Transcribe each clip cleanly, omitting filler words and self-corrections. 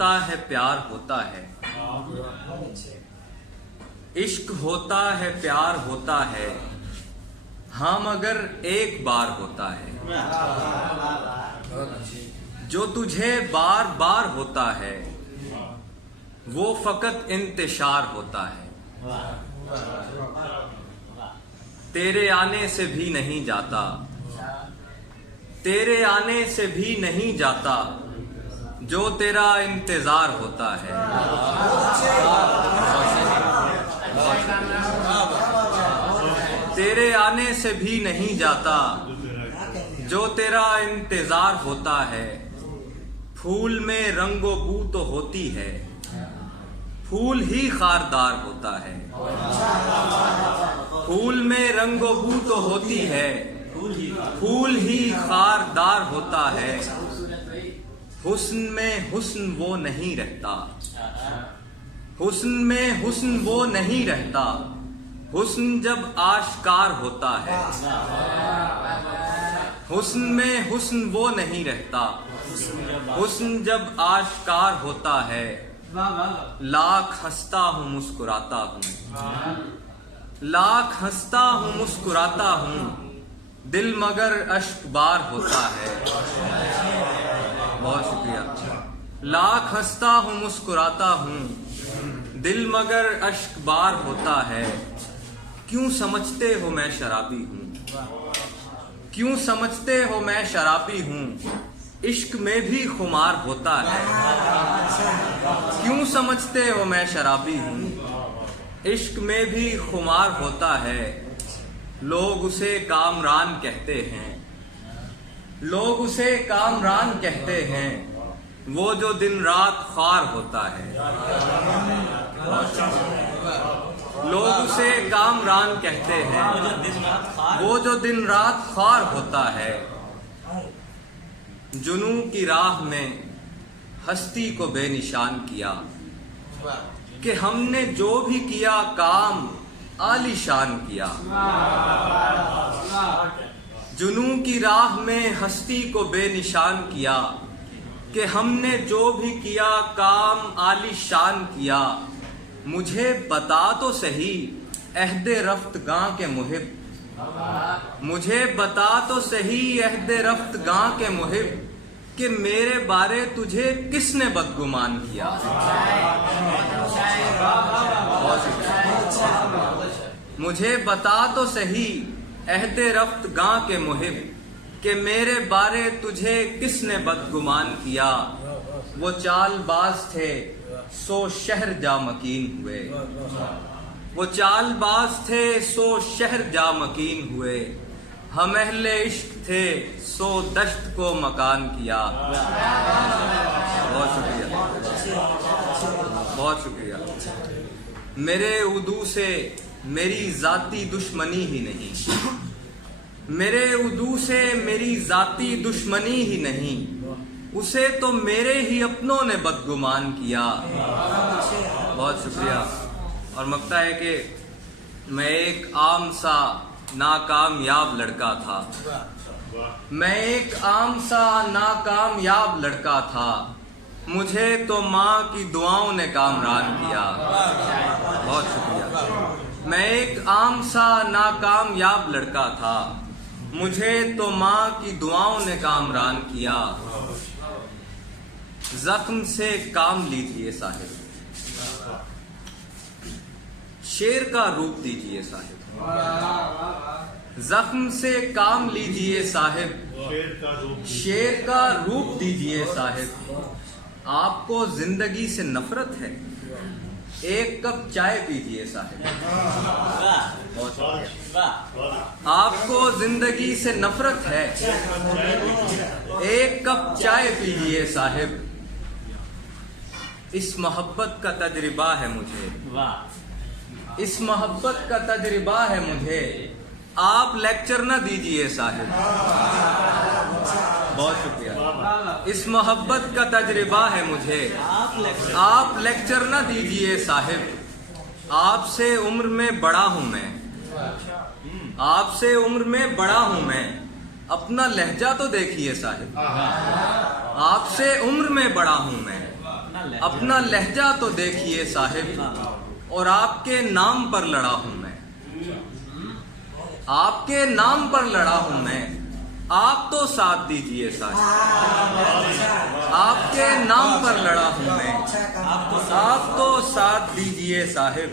होता है प्यार होता है, इश्क होता है प्यार होता है, हाँ मगर एक बार होता है। जो तुझे बार बार होता है वो फकत इंतशार होता है। तेरे आने से भी नहीं जाता, तेरे आने से भी नहीं जाता, जो तेरा इंतजार होता है। तेरे आने से भी नहीं जाता, जो तेरा इंतजार होता है। फूल में रंगो बू तो होती है, फूल ही खारदार होता है। फूल में रंगो बू तो होती है, फूल ही खारदार होता है। हुस्न में हुस्न वो नहीं रहता, हुस्न में हुस्न वो नहीं रहता, हुस्न जब आश्कार होता है। हुस्न में हुस्न वो नहीं रहता, हुस्न जब आश्कार होता है। लाख हंसता हूँ मुस्कुराता हूँ, लाख हंसता हूँ मुस्कुराता हूँ, दिल मगर अश्क बार होता है। बहुत शुक्रिया। लाख हंसता हूँ मुस्कुराता हूँ, दिल मगर अश्क बार होता है। क्यों समझते हो मैं शराबी हूँ, क्यों समझते हो मैं शराबी हूँ, इश्क में भी खुमार होता है। क्यों समझते हो मैं शराबी हूँ, इश्क में भी खुमार होता है। लोग उसे कामरान कहते हैं, लोग उसे कामरान कहते हैं, वो जो दिन रात ख्वार होता है। लोग उसे कामरान कहते हैं, वो जो दिन रात ख्वार होता है। जुनून की राह में हस्ती को बेनिशान किया, कि हमने जो भी किया काम आलीशान किया। जुनून की राह में हस्ती को बेनिशान किया, कि हमने जो भी किया काम आलीशान किया। मुझे बता तो सही अहदे रफ्तगां के मुहिब, मुझे बता तो सही अहदे रफ्तगां के मुहिब, कि मेरे बारे तुझे किसने बदगुमान किया। मुझे बता तो सही अहदे रफ्तगां के मुहिब, कि मेरे बारे तुझे किसने बदगुमान किया। वो चालबाज थे सो शहर जा मकीन हुए, वो चालबाज थे सो शहर जा मकीन हुए। हम अहले इश्क थे सो दश्त को मकान किया। बहुत शुक्रिया, बहुत शुक्रिया। मेरे उदू से मेरी जाती दुश्मनी ही नहीं, मेरे उदू से मेरी जाती दुश्मनी ही नहीं, उसे तो मेरे ही अपनों ने बदगुमान किया। बहुत शुक्रिया। और मकता है कि मैं एक आम सा नाकामयाब लड़का था, मैं एक आम सा नाकामयाब लड़का था, मुझे तो माँ की दुआओं ने कामरान किया। बहुत शुक्रिया। मैं एक आम सा नाकामयाब लड़का था, मुझे तो माँ की दुआओं ने कामरान किया। जख्म से काम लीजिए साहिब, शेर का रूप दीजिए साहिब। जख्म से काम लीजिए साहिब, शेर का रूप दीजिए साहिब। आपको जिंदगी से नफरत है, एक कप चाय पीजिए साहिब। आपको जिंदगी से नफरत है, एक कप चाय पीजिए साहिब। इस मोहब्बत का तजर्बा है मुझे, इस मोहब्बत का तजर्बा है मुझे, आप लेक्चर न दीजिए साहिब। बहुत शुक्रिया। इस मोहब्बत का तजर्बा है मुझे, आप लेक्चर न दीजिए साहिब। आपसे उम्र में बड़ा हूं मैं, आपसे उम्र में बड़ा हूं मैं, अपना लहजा तो देखिए साहिब। आपसे उम्र में बड़ा हूं मैं, अपना लहजा तो देखिए साहिब, और आपके नाम पर लड़ा हूं मैं, आपके नाम पर लड़ा हूं मैं, आप तो साथ दीजिए साहिब। आपके नाम पर लड़ा हूं मैं, आप तो साथ दीजिए साहिब।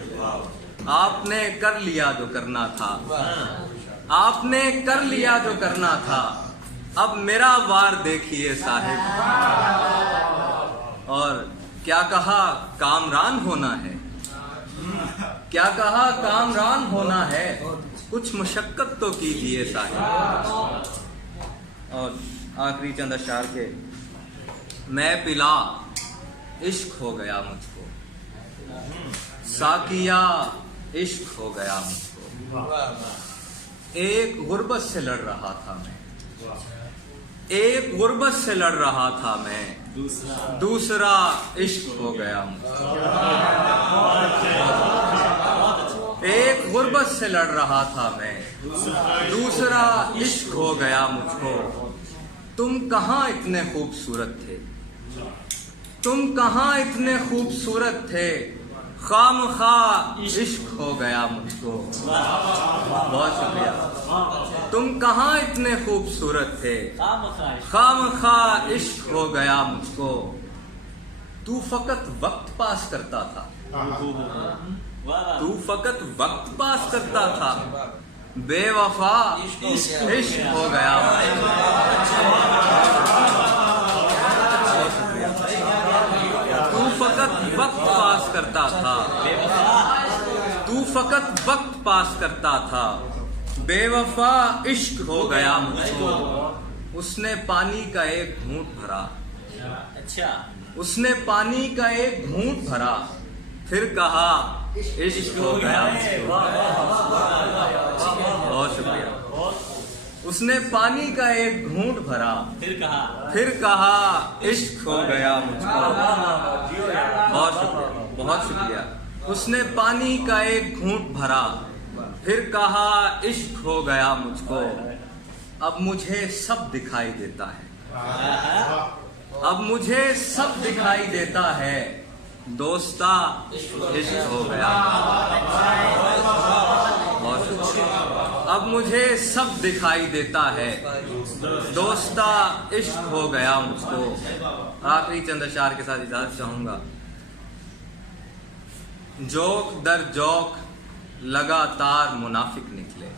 आपने कर लिया जो करना था, आपने कर लिया जो करना था, अब मेरा वार देखिए साहिब। और क्या कहा कामरान होना है, क्या कहा कामरान होना है, कुछ मुशक्कत तो कीजिए साहिब। और आखिरी चंद अशार के, मैं पिला इश्क हो गया मुझको, साकिया इश्क हो गया मुझको। एक गुर्बत से लड़ रहा था मैं, एक गुर्बत से लड़ रहा था मैं, दूसरा इश्क हो गया मुझको। एक गुर्बत से लड़ रहा था मैं, दूसरा इश्क हो गया मुझको। तुम कहाँ इतने खूबसूरत थे, तुम कहाँ इतने खूबसूरत थे, खामखा इश्क हो गया मुझको। बहुत शुक्रिया। तुम कहाँ इतने खूबसूरत थे, खामखा इश्क हो गया मुझको। तू फकत वक्त पास करता था, तू फकत वक्त पास करता था, बेवफा इश्क हो गया तू फकत वक्त पास करता था, तू फकत वक्त पास करता था, बेवफा इश्क हो गया मुझको। उसने पानी का एक घूंट भरा, अच्छा, उसने पानी का एक घूंट भरा, फिर कहा इश्क हो गया मुझको। बहुत शुक्रिया। उसने पानी का एक घूंट भरा, फिर कहा इश्क हो गया मुझको। बहुत शुक्रिया, बहुत शुक्रिया। उसने पानी का एक घूंट भरा, फिर कहा इश्क हो गया मुझको। अब मुझे सब दिखाई देता है, अब मुझे सब दिखाई देता है, दोस्ता इश्क हो गया। बहुत शुक्रिया। अब मुझे सब दिखाई देता है, दोस्ता इश्क हो गया मुझको। आखिरी चंद अशार के साथ इजाजत चाहूंगा। जोक दर जोक लगातार मुनाफिक निकले,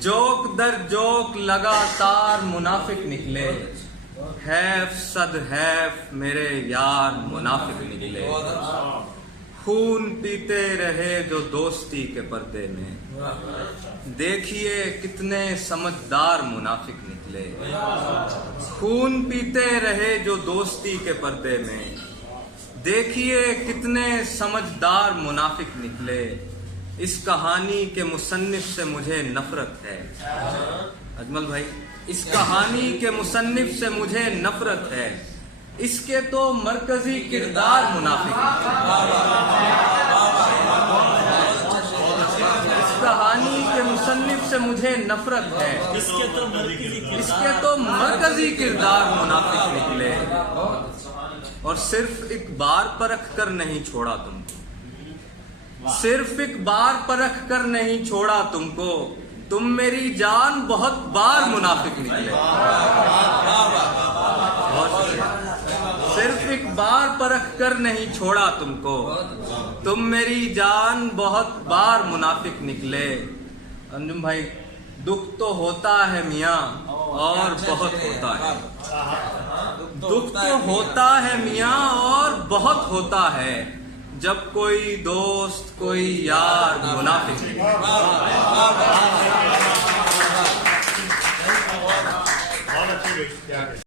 जोक दर जोक लगातार मुनाफिक निकले, हैफ सद हैफ मेरे यार मुनाफिक निकले। खून पीते रहे जो दोस्ती के पर्दे में, देखिए कितने समझदार मुनाफिक निकले। खून पीते रहे जो दोस्ती के पर्दे में, देखिए कितने समझदार मुनाफिक निकले। इस कहानी के मुसन्निफ से मुझे नफरत है, अजमल भाई, इस कहानी के मुसन्निफ से मुझे नफरत है, इसके तो मरकजी किरदार मुनाफिक इस कहानी के मुसन्निफ से मुझे नफरत है, इसके तो मरकजी किरदार मुनाफिक निकले। और सिर्फ एक बार परख कर नहीं छोड़ा तुमको, सिर्फ एक बार परख कर नहीं छोड़ा तुमको, तुम मेरी जान बहुत बार मुनाफिक निकले। सिर्फ एक बार परख कर नहीं छोड़ा तुमको, तुम मेरी जान बहुत बार मुनाफिक निकले। अंजुम भाई, दुख तो होता है मियाँ और बहुत होता है, दुख तो होता है मियाँ और बहुत होता है, जब कोई दोस्त कोई यार मुनाफिक निकले।